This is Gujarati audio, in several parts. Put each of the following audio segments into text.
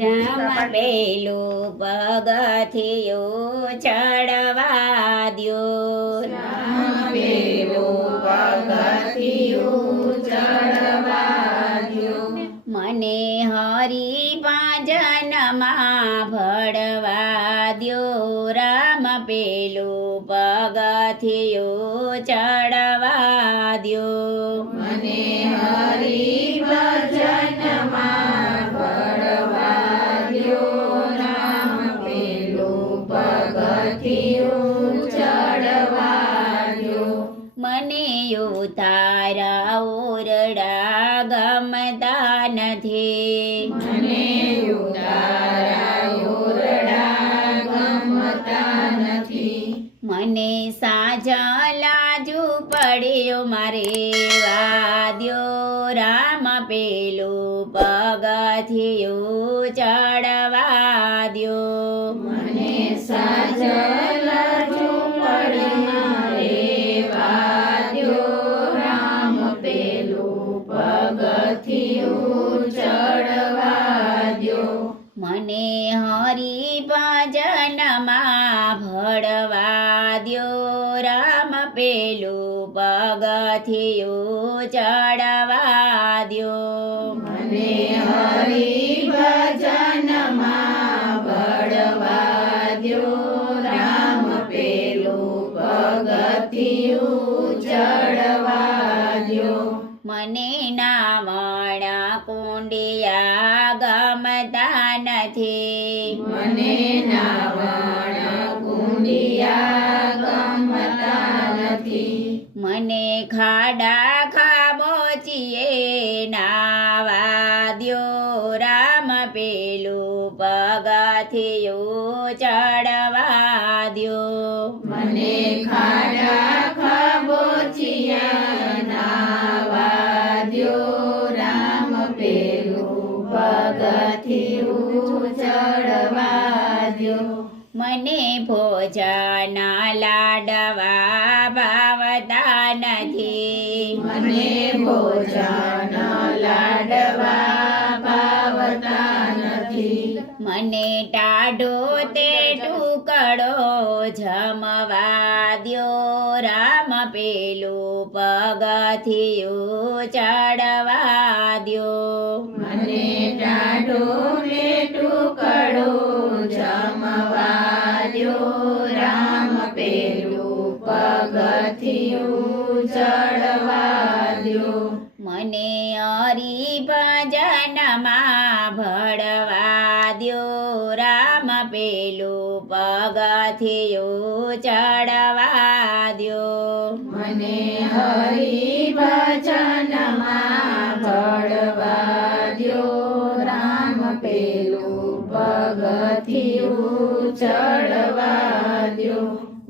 રામ પેલું પગથિયું ચડવા દ્યો, રામ પેલું પગથિયું ચડવા દ્યો. મને હરી પાંજનમાં ભળવા દ્યો, રામ પેલું પગથિયું ચડવા દ્યો. મને હરિ ભજનમાં ભળવા દ્યો, રામ પેલું પગથિયું ચડવા દ્યો. મને ઉતારા ઓરડા ગમતા નથી, મને ઉતારા ઓરડા ગમતા નથી. મને સાજલા ઝૂંપડીઓ મારે વાદ્યો, રામ પેલું પગથિયું ચડવા દ્યો. મને સાજલ ઝૂંપડીમાં રહેવા દ્યો, રામ પેલું પગથિયું ચડવા દ્યો. મને હરી ભજનમાં ભળવા દ્યો, રામ પેલું પગથિયું ચડવા દ્યો. મને હરિ ભજનમાં ભળવા દ્યો, રામ પેલું પગથિયું ચડવા દ્યો. મને નાવણા કુંડિયા ગમતા નથી, મને નાવણ કુંડિયા ગમતા નથી. મને ખાડા ખાબોચીએ નાવા દ્યો, રામ પેલું પગથિયું ચડવા દ્યો. મને ખાડા ખાબોચિયા નાવા દ્યો, રામ પેલું પગથિયું ચડવા દ્યો. મને ભોજના લાડવા ભાવતા નથી, મને ભોજન લાડવા ભાવતા નથી. મને ટાઢો તે ટુકડો જમવા દ્યો, રામ પેલું પગથિયું ચડવા દ્યો. મને ટાઢો ને ટુકડો જમવા દ્યો, રામ પેલું પગથિયું ચડવા દ્યો. મને હરી ભજનમાં ભળવા દ્યો, રામ પેલું પગથિયું ચડવા દ્યો. મને હરિ ભજનમાં ભળવા દ્યો, રામ પેલું પગથિયું ચડવા દ્યો.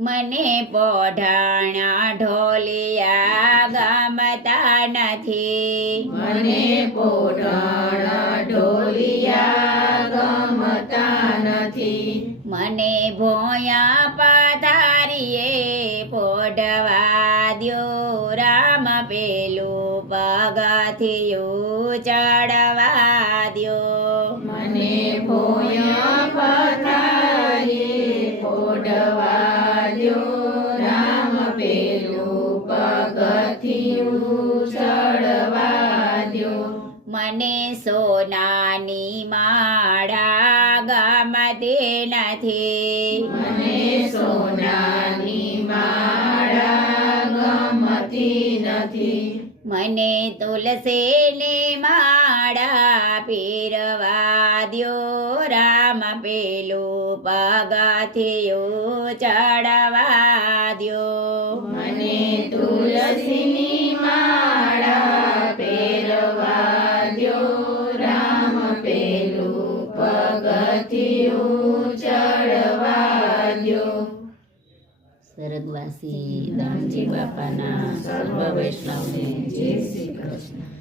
મને પોઢાણા ઢોલિયા ગમતા નથી, મને પોઢાણા ઢોલિયા ગમતા નથી. મને ભોયા પધારીએ પોઢવા દ્યો, રામ પેલું પગથિયું ચડવા દ્યો. મને ભોયા પધારીએ પોઢવા દ્યો, રામ પેલું પગથિયું ચડવા દ્યો. મને સોનાની માળા ગમતી નથી, મને સોનાની માળા ગમતી નથી. મને તુલસીની માળા પીરવા દ્યો, રામ પેલું પગથિયું ચડવા દ્યો. મને તુલસીની માળા પહેરવા દ્યો, રામ પેલું પગથિયું ચડવા દ્યો. સ્વર્ગવાસી દામજી બાપાના સર્વ વૈષ્ણવને જય શ્રી કૃષ્ણ.